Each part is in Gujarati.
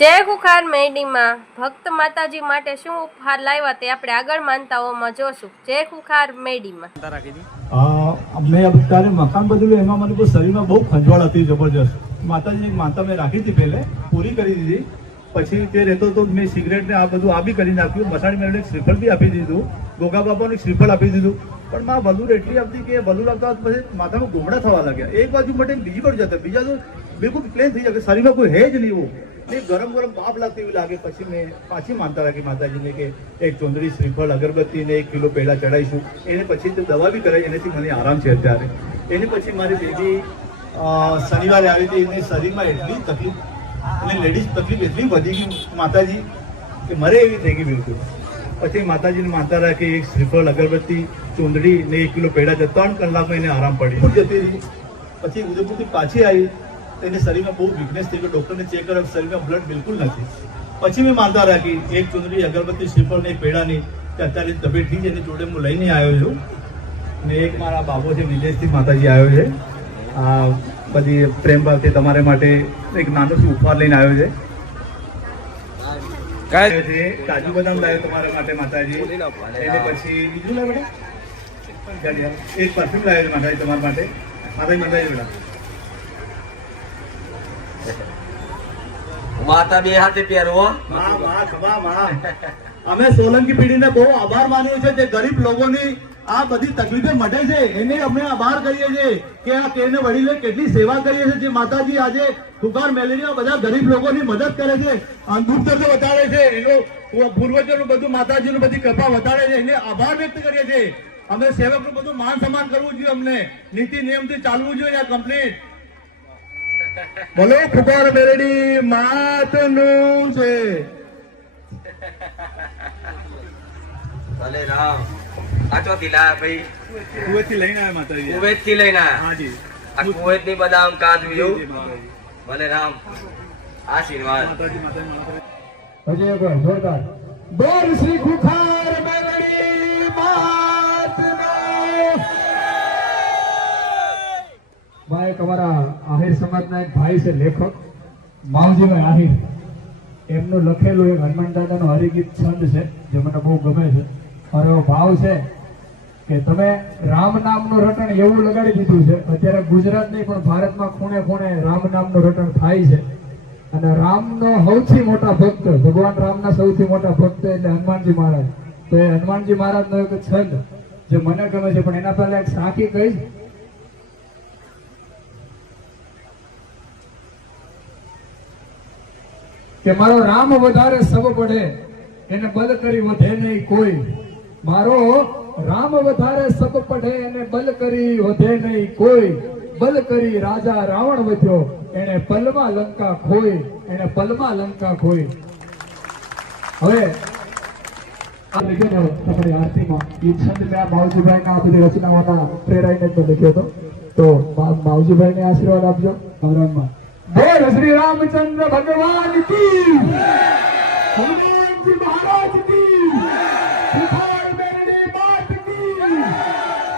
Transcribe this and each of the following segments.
જય ખુખાર મેડીમાં ભક્ત માતાજી માટે શું ઉપહાર લાવ્યા તે આપણે આગળ માનતાઓમાં જોશું. જય ખુખાર મેડીમાં મેં અત્યારે મકાન બદલ્યું એમાં મને શરીરમાં બહુ ખંજવાળ હતી જબરજસ્ત. માતાજીની માતા મેં રાખી હતી પહેલે પૂરી કરી દીધી. પછી તે રહેતો તો મેં સિગરેટ ને આ બધું આ બી કરી નાખ્યું. મસાણી મેળવીને શ્રીફળ બી આપી દીધું. ગોગા બાપાનું શ્રીફળ આપી દીધું. પણ માં વલુર એટલી આપતી કે વલુર આપતા પછી માથામાં ગોમડા થવા લાગ્યા. એક બાજુ માટે બીજી બાજુ જતા, બીજા તો બિલકુલ પ્લેન થઈ જાય, શરીરમાં કોઈ હે જ નહીં એવું. એ ગરમ ગરમ બાપ લાગતી એવી લાગે. પછી મેં પાછી માનતા રાખી માતાજીને કે એક ચોંદડી શ્રીફળ અગરબત્તી ને 1 કિલો પેલા ચડાવીશું. એને પછી તો દવા બી કરાવી, એનાથી મને આરામ છે અત્યારે. એને પછી મારી બેબી શનિવારે આવી હતી. એને શરીરમાં એટલી તકલીફ અને લેડીઝ તકલીફ એટલી વધી ગઈ માતાજી કે મરે એવી થઈ ગઈ બિલકુલ. પછી માતાજીને માનતા રાખી, એક શ્રીફળ અગરબત્તી ચોંદડી ને 1 કિલો પેડા 3 કલાકમાં એને આરામ પડી જતી રહી. પછી ઉદયપુરથી પાછી આવી. એને શરીરમાં બહુ વીકનેસ થઈ ગયો. ડૉક્ટરને ચેક કર્યો, શરીરમાં બ્લડ બિલકુલ નથી. પછી મેં માનતા રાખી, એક ચુંદડી અગરબત્તી શ્રીફળ ને 1 પેડાની કે અત્યારે તબિયત ઠીક છે. એની જોડે હું લઈને આવ્યો છું. ને એક મારા બાબો છે વિદેશથી માતાજી આવ્યો છે. આ બધી પ્રેમ ભાવથી તમારા માટે એક નાનો શું ઉપહાર લઈને આવ્યો છે. કાય છે કાજુ બદામ લાવ્યો તમારા માટે માતાજી. એને પછી બીજું લાવ્યો બેટા, એક પરફ્યુમ લાવ્યો છે માતાજી તમારા માટે. માતાજી બેટા માતા બે હાથે પહેરવો. અમે સોલંકી પેઢીને બહુ આભાર માન્યો છે. જે ગરીબ લોકોની આ બધી તકલીફે મટે છે એને અમે આભાર કરીએ છીએ કે આ કેને વડીલે કેટલી સેવા કરીએ છીએ. જે માતાજી આજે ખુખાર મેલેરિયા બધા ગરીબ લોકોની મદદ કરે છે, અંધુપ દર્દ વધારે છે, એનો પૂર્વજોનું બધું માતાજીનું બધી કૃપા વધારે છે. એને આભાર વ્યક્ત કરીએ છીએ. અમે સેવકનું બધું માન સન્માન કરવું જોઈએ. અમને નીતિ નિયમથી ચાલવું જોઈએ. આ કમ્પ્લીટ બોલો ખુખાર મેલડી માતનું છે. ભલે રામ. આ ચોથી લાયા ભાઈ? કુવેતથી લઈને આવ્યા માતાજી. કુવેતથી લઈને આવ્યા? હાજી. આ કુવેતની બદામ કાજુ એવું? ભલે રામ. આશીર્વાદ. માતાજી માતાજી હજી એકવાર જોરદાર બોલ શ્રી ખુખાર મેલડી માતનો. ભાઈ અમારા આહિર સમાજના એક ભાઈ છે, લેખક માવજીભાઈ આહિર. એમનું લખેલું એક હનુમાન દાદાનું હરિગીત છંદ છે જે મને બહુ ગમે છે. અને એવો ભાવ છે કે તમે રામ નામનું રટણ એવું લગાડી દીધું છે. અત્યારે ગુજરાત નહીં પણ ભારતમાં ખૂણે ખૂણે રામ નામનું રટણ થાય છે. અને રામનો સૌથી મોટા ભક્ત, ભગવાન રામના સૌથી મોટા ભક્ત એટલે હનુમાનજી મહારાજ. તો એ હનુમાનજી મહારાજનો એક છંદ જે મને ગમે છે. પણ એના પહેલા એક સાખી કહીશ કે મારો રામ વધારે સબ પડે એને બલ કરી વધે નહીં કોઈ. મારો રામ વધારે સબ પડે એને બલ કરી વધે નહીં કોઈ. બલ કરી રાજા રાવણ વધ્યો એને પલમાં લંકા ખોઈ. એને પલમાં લંકા ખોઈ. હવે તમારી આરતીમાં એ છંદ મેં માવજીભાઈ ના બધી રચનાઓના પ્રેરાઈને જ લખ્યો હતો. તો માવજીભાઈ ને આશીર્વાદ આપજો. ભગવાનમાં બોલ શ્રી રામચંદ્ર ભગવાન કી, હનુમાનજી મહારાજ કી, ખુખાર મેલડી માત કી,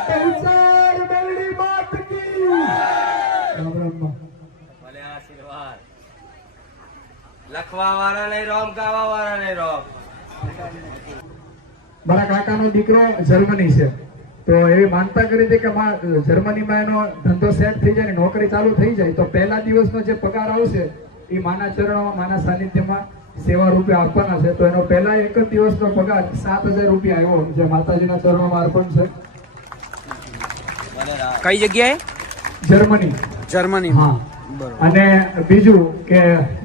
ખુખાર મેલડી માત કી. રામ રામ. ભલે આશીર્વાદ. લખવા વાળા નહીં રોમ, ગાવા વાળા નહીં રોમ. મારા કાકાનો દીકરો જર્મની છે. તો એવી માનતા કરી હતી કે જર્મનીમાં એનો ધંધો સેટ થઈ જાય, નોકરી ચાલુ થઈ જાય તો પહેલા દિવસનો જે પગાર આવશે એ માના ચરણોમાં, માના સાનિધ્યમાં સેવા રૂપે આપવાના છે. તો એનો પહેલા એક જ દિવસનો પગાર 7,000 રૂપિયા આવ્યો જે માતાજીના ચરણોમાં અર્પણ છે. કઈ જગ્યાએ? જર્મની. જર્મની. હા. અને બીજું કે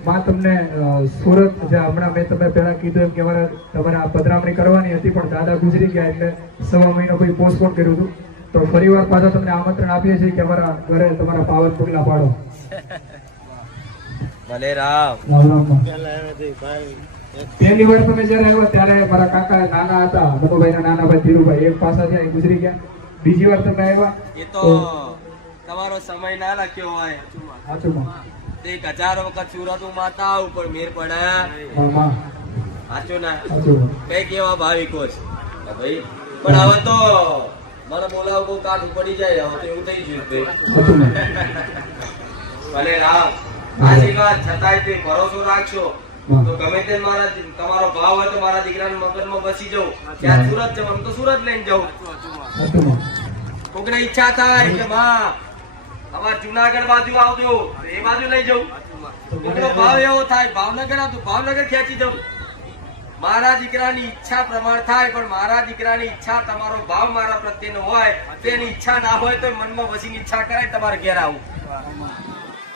માં તમને સુરત જે હમણાં મેં તમે પહેલા કીધું એમ કે તમારે આ પધરામણી કરવાની હતી પણ દાદા ગુજરી ગયા એટલે 1.5 મહિનો કોઈ પોસ્ટપોન કર્યું હતું. તો ફરીવાર પાછા તમને આમંત્રણ આપીએ છીએ કે અમારા ઘરે તમારા પાવન પગલા પાડો. ભલે રામ. પહેલી વાર તમે જયારે આવ્યા ત્યારે મારા કાકા નાના હતા, મનુભાઈ ના નાના ભાઈ ધીરુભાઈ એક પાસા ત્યાં ગુજરી ગયા. બીજી વાર તમે આવ્યા એ તો તમારો સમય ના લખ્યો હોય. સાચું તે 1000 વખત સુરત માતા ઉપર મેર પડે. સાચું ના? કઈ કેવા ભાવિકો છે ભાઈ. પણ હવે તો મને બોલાવવું કાઢું પડી જાય. હવે તો એવું થઈ ગયું ભાઈ. ભલે રામ. આશીર્વાદ છતાંય તે ભરોસો રાખશો હા. તો ગમે તે તમારો ભાવ હોય તો મારા દીકરાના મગજમાં બસી જાઉં ત્યાં સુરત જવાનું તો સુરત લઈને જાઉં. સાચું માં. કોકને ઈચ્છા થાય કે માં અમારે જુનાગઢ બાજુ આવજો તો એ બાજુ લઈ જાઉં. કોકનો ભાવ એવો થાય ભાવનગર આવતું ભાવનગર ખેંચી જાઉં. મારા દીકરાની ઈચ્છા પ્રમાણ થાય, પણ મારા દીકરાની ઈચ્છા તમારો ભાવ મારા પ્રત્યેનો હોય, તેની ઈચ્છા ના હોય તો મનમાં વસીની ઈચ્છા કરાય તમારે ઘેર આવું.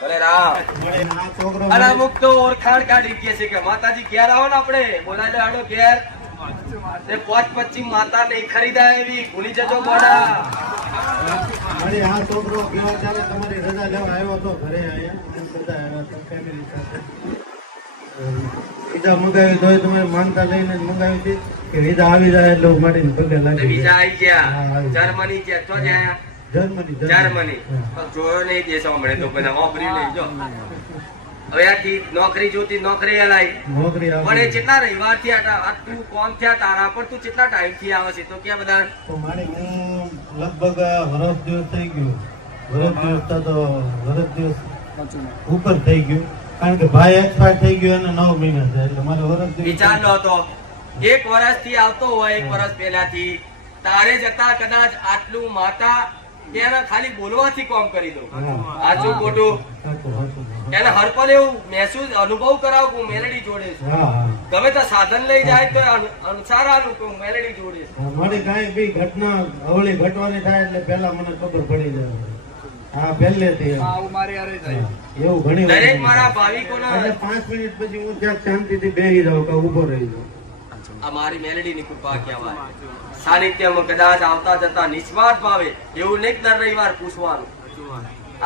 ભલે રામ. અને અમુક તો ઓળખાણ કાઢી કે છે કે માતાજી ઘેર આવો ને આપણે બોલાય લે હાડો ઘેર તે 5-25 માતા નહીં ખરીદાય એવી ભૂલી જજો બોડા. અરે આ છોકરો કેવા ચાલે તમારી રજા લેવા આવ્યો હતો ઘરે અહીંયા બધા આવ્યા હતા ફેમિલી સાથે વિઝા મંગાવી તો તમે માનતા લઈને જ મંગાવી હતી કે વિઝા આવી જાય એટલે માટીને પગે લાગી બીજા આવી ગયા હા, આવી. જર્મની છે તો જ્યાં જર્મની જર્મની જોયો નહીં દેશો હમણે તો બધા વાપરી લઈ જો. હવે આથી નોકરી જોતી નોકરી અલાઈ નોકરી પણ એ આપી કેટલા રવિવાર થયા આ તું કોણ થયા તારા પણ તું કેટલા ટાઈમ થી આવે છે તો કે બધા તો મારી હું લગભગ વરસ દિવસ થઈ ગયું વરસ દિવસ તો વરસ દિવસ ઉપર થઈ ગયું કારણ કે ભાઈ એક્સપાયર થઈ ગયો અને 9 મહિના છે એટલે મારે વરસ દિવસ વિચાર નહોતો 1 વર્ષથી આવતો હોય 1 વર્ષ પહેલાથી તારે જતા કદાચ આટલું માતા એના ખાલી બોલવાથી કામ કરી દઉં. આચું ખોટું સાચું, સાચું. એને હરપલ એવું મહેસૂસ અનુભવ કરાવ કે હું મેલેડી જોડે છું. હા હા ગમે તો સાધન લઈ જાય તો અનુસાર આલું કે હું મેલેડી જોડે છું. મારી કાંઈ બી ઘટના અવળી ઘટવાની થાય એટલે પહેલા મને ખબર પડી જાય હા પહેલેથી એમ. એવું ઘણી વાર દરેક બને. મારા ભાવિકોના એટલે 5 મિનિટ પછી હું ત્યાં શાંતિથી બેસી જાઉં કે ઊભો રહી જાઉં આ મારી મેલેડીની કૃપા કહેવાય. સાનિધ્યમાં કદાચ આવતા જતા નિસ્વાર્થ ભાવે એવું નહીં કે દર રવિવાર પૂછવાનું.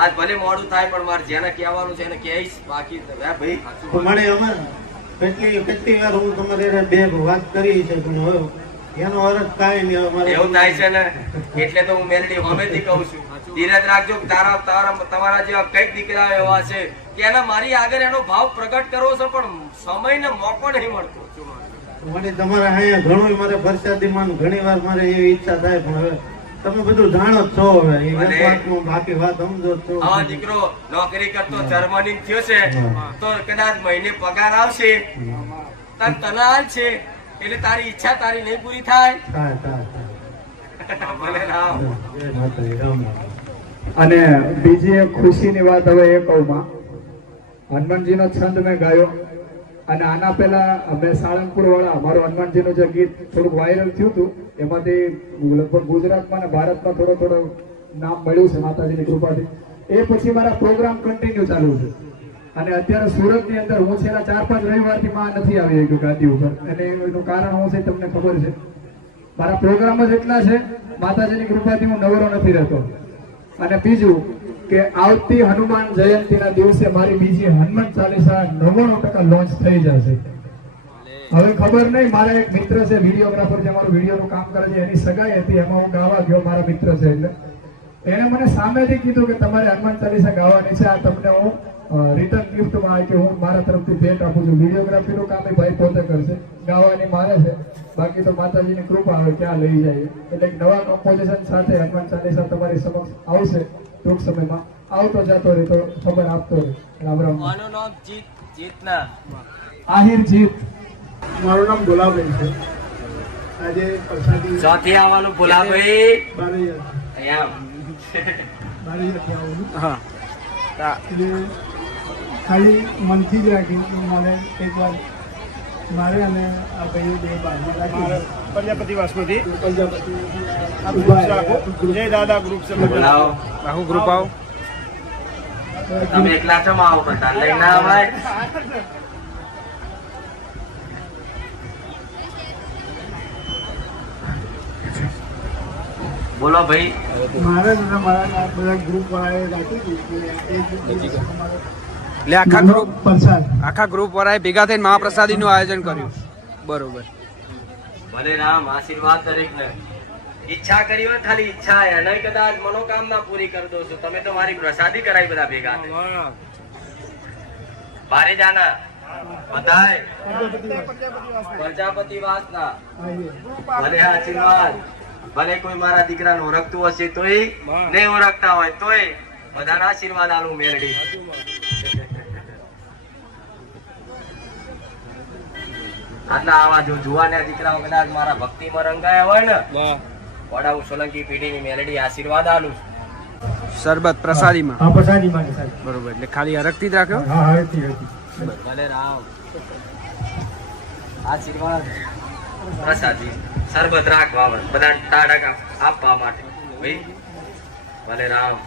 આજ ભલે મોડું થાય પણ મારે જેને કહેવાનું છે એને કહીશ. બાકી તો હે ભાઈ તો મને અમાર કેટલી વાર હું તમારી હારે બે વાત કરી છે પણ હવે એનો અર્થ કાંઈ નહીં અમારે એવું થાય છે ને એટલે તો હું મેલેડી હમેથી કહું છું ધીરજ રાખજો. તમારા જેવા કઈક દીકરા એવા છે કે એના મારી આગળ એનો ભાવ પ્રગટ કરવો છે પણ સમય ને મોકો નહીં મળતો. મને તમારા અહીંયા ઘણું મારે પ્રસાદીમાં ઘણી વાર મારે એવી ઈચ્છા થાય પણ હવે તમે બધું જાણો જ છો હવે એ અને વાતનું બાકી વાત સમજો જ છો આવા દીકરો નોકરી કરતો જર્મની થયો છે તો કદાચ મહિને પગાર આવશે તને હાલ છે એટલે તારી ઈચ્છા તારી નહીં પૂરી થાય. થાય થાય થાય ભલે રામ. જય માતાજી રામ રામ. અને બીજી એક ખુશીની વાત હવે એ કહું માં હનુમાનજીનો છંદ મેં ગાયો અને આના પહેલા અમે સાળંગપુર વાળા મારું હનુમાનજીનું જે ગીત થોડુંક વાયરલ થયું હતું એમાંથી લગભગ ગુજરાતમાં અને ભારતમાં થોડો નામ મળ્યું છે માતાજીની કૃપાથી. એ પછી મારા પ્રોગ્રામ કન્ટિન્યુ ચાલુ છે અને અત્યારે સુરતની અંદર હું છેલ્લા 4-5 રવિવારથી માં નથી આવી શક્યો ગાદી ઉપર અને એનું કારણ શું છે તમને ખબર છે. મારા પ્રોગ્રામ જ એટલા છે માતાજીની કૃપાથી હું નવરો નથી રહેતો. અને બીજું કે આવતી હનુમાન જયંતિના દિવસે મારી બીજી હનુમાન ચાલીસા 99% લોન્ચ થઈ જશે. હવે ખબર નહીં મારા એક મિત્ર છે વિડીયોગ્રાફર જે મારું વિડીયોનું કામ કરે છે એની સગાઈ હતી એમાં હું ગાવા ગયો મારા મિત્ર છે એટલે એને મને સામેથી કીધું કે તમારે હનુમાન ચાલીસા ગાવાની છે આ તમને હું રિટર્ન ગિફ્ટમાં કે હું મારા તરફથી ભેટ આપું છું. વિડીયોગ્રાફીનું કામ એ ભાઈ પોતે કરશે ગાવાની મારે છે બાકી તો માતાજીની કૃપા હવે ક્યાં લઈ જાય એટલે નવા કમ્પોઝિશન સાથે હનુમાન ચાલીસા તમારી સમક્ષ આવશે ટૂંક સમયમાં. આવતો જતો રહે તો ખબર આપતો રહે. રામ રામ. મારું નામ જીતના આહિર જીત. મારું નામ ગુલાબબેન છે. આજે પ્રસાદી ચોથી આવવાનું ભૂલા ભાઈ બારૈયાથી અહીંયા આવું એટલે ખાલી મનથી જ રાખી કે મને એકવાર મારે અને આ ભાઈ બે બાજુમાં રાખી પ્રજાપતિ વાસ્કોથી પ્રજાપતિ જય દાદા ગ્રુપ છે બોલાવો. આખું ગ્રુપ આવો તમે એકલા છો માં આવો બધા લઈને આવાય. બોલો ભાઈ. મારે અને મારા બધા ગ્રુપ વાળાએ રાખી હતી કે એક અમારો એટલે આખા ગ્રુપ પ્રસાદ આખા ગ્રુપ વાળાએ ભેગા થઈને મહાપ્રસાદીનું આયોજન કર્યું. બરોબર. ભલે રામ આશીર્વાદ દરેકને. ઈચ્છા કરી હોય ખાલી ઈચ્છા એને કદાચ મનોકામના પૂરી કરી દો છો. તમે તો મારી પ્રસાદી કરાવી બધા ભેગા થઈને. બારે જાના બધાય પ્રજાપતિ વાસના ભલે આશીર્વાદ. ભલે કોઈ મારા દીકરાને ઓળખતું હશે તોય નહીં ઓળખતા હોય તોય બધાના આશીર્વાદ આલું મેરડી. આટલા આવા જો જુવાના દીકરાઓ કદાચ મારા ભક્તિમાં રંગાયા હોય ને વડાઉ સોલંકી પેઢીની મેલેડી આશીર્વાદ આલું છું. શરબત પ્રસાદીમાં. આ પ્રસાદી માટે સાહેબ. બરોબર, એટલે ખાલી હરખથી જ રાખ્યો. હા હતી. ભલે રામ આશીર્વાદ પ્રસાદી સરબત રાખવા બધા ટાળા આપવા માટે ભાઈ ભલે રામ.